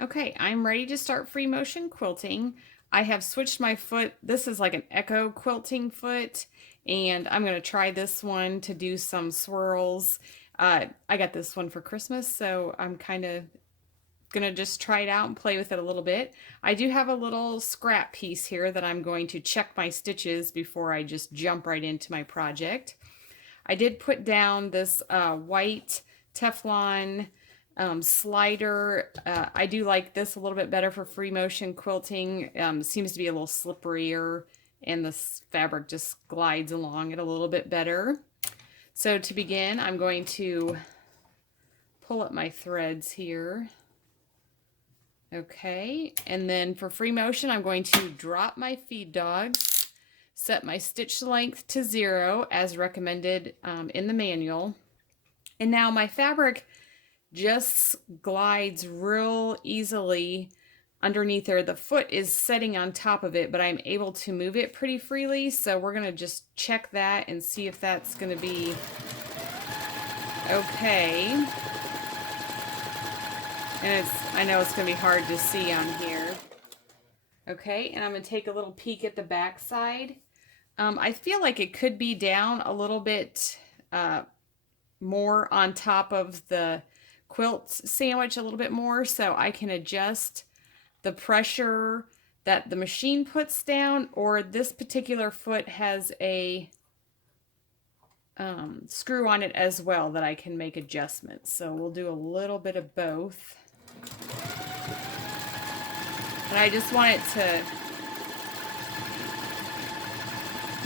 Okay, I'm ready to start free motion quilting. I have switched my foot. This is like an echo quilting foot, and I'm going to try this one to do some swirls. I got this one for Christmas, so I'm kind of going to just try it out and play with it a little bit. I do have a little scrap piece here that I'm going to check my stitches before I just jump right into my project. I did put down this white Teflon slider. I do like this a little bit better for free motion quilting. Seems to be a little slipperier, and the fabric just glides along it a little bit better. So to begin, I'm going to pull up my threads here. Okay, and then for free motion, I'm going to drop my feed dogs, set my stitch length to 0 as recommended in the manual. And now my fabric just glides real easily underneath there. The foot is setting on top of it, but I'm able to move it pretty freely. So we're going to just check that and see if that's going to be okay. And I know it's going to be hard to see on here. Okay, and I'm going to take a little peek at the back side. I feel like it could be down a little bit more on top of the quilt sandwich a little bit more, so I can adjust the pressure that the machine puts down, or this particular foot has a screw on it as well that I can make adjustments. So we'll do a little bit of both. And I just want it to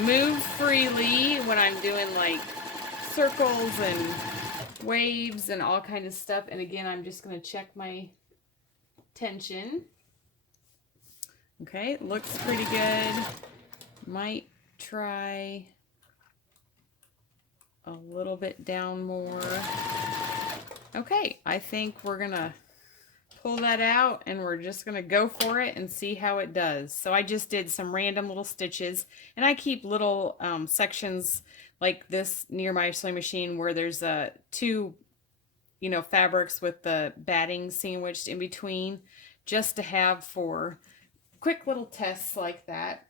move freely when I'm doing like circles and waves and all kinds of stuff. And again, I'm just going to check my tension. Okay, looks pretty good. Might try a little bit down more. Okay, I think we're going to pull that out and we're just going to go for it and see how it does. So I just did some random little stitches, and I keep little sections like this near my sewing machine where there's two fabrics with the batting sandwiched in between, just to have for quick little tests like that.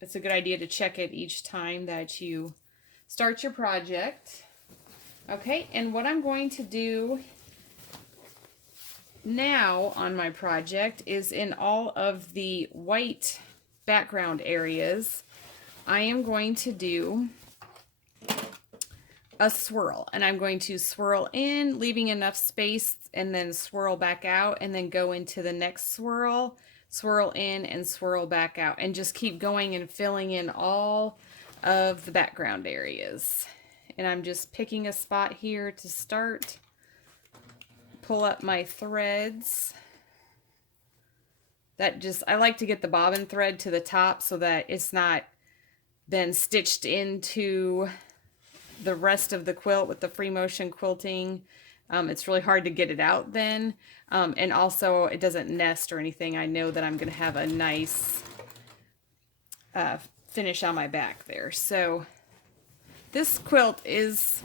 It's a good idea to check it each time that you start your project. Okay, and what I'm going to do now on my project is, in all of the white background areas, I am going to do a swirl, and I'm going to swirl in, leaving enough space, and then swirl back out, and then go into the next swirl, swirl in and swirl back out, and just keep going and filling in all of the background areas. And I'm just picking a spot here to start. Pull up my threads. I like to get the bobbin thread to the top so that it's not then stitched into the rest of the quilt with the free motion quilting. It's really hard to get it out then. And also it doesn't nest or anything. I know that I'm going to have a nice finish on my back there. So this quilt is,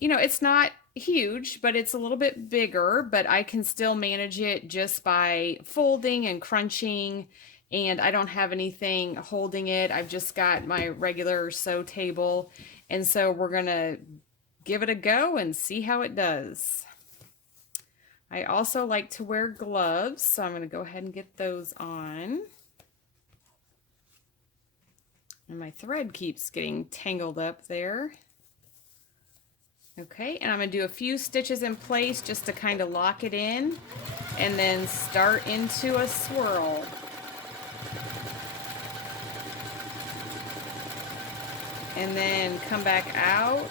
it's not huge, but it's a little bit bigger, but I can still manage it just by folding and crunching, and I don't have anything holding it. I've just got my regular sew table, and so we're gonna give it a go and see how it does. I also like to wear gloves, so I'm gonna go ahead and get those on. And my thread keeps getting tangled up there. Okay, and I'm going to do a few stitches in place just to kind of lock it in, and then start into a swirl. And then come back out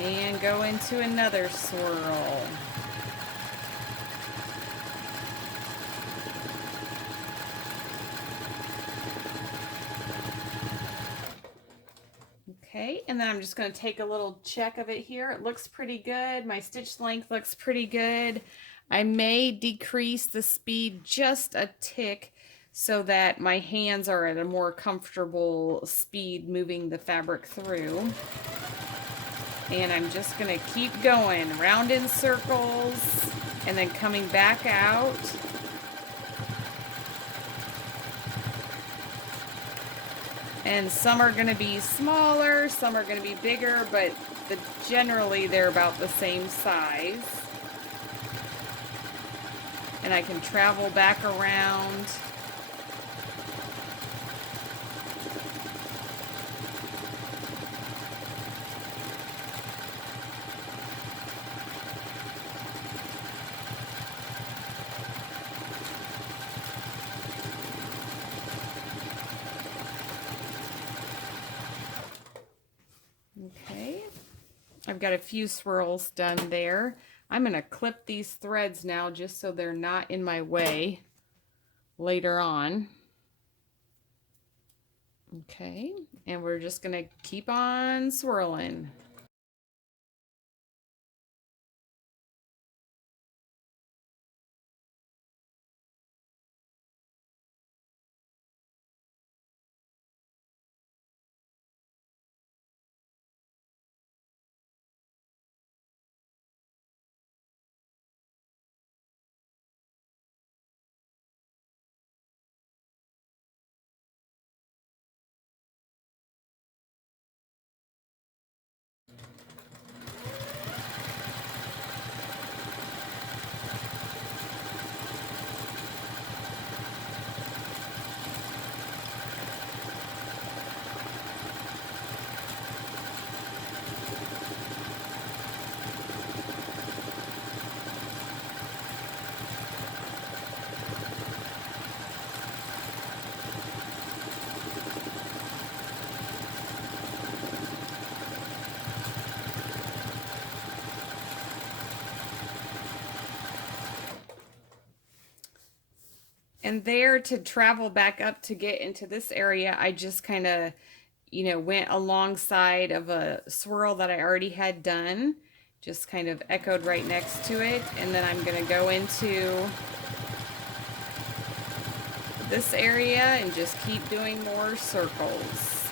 and go into another swirl. Okay, and then I'm just going to take a little check of it here. It looks pretty good. My stitch length looks pretty good. I may decrease the speed just a tick so that my hands are at a more comfortable speed moving the fabric through. And I'm just going to keep going round in circles. and then coming back out. And some are going to be smaller, some are going to be bigger, but generally they're about the same size. And I can travel back around. Okay, I've got a few swirls done there. I'm going to clip these threads now just so they're not in my way later on. Okay, and we're just going to keep on swirling. And there, to travel back up to get into this area, I just kind of, went alongside of a swirl that I already had done. Just kind of echoed right next to it. And then I'm going to go into this area and just keep doing more circles.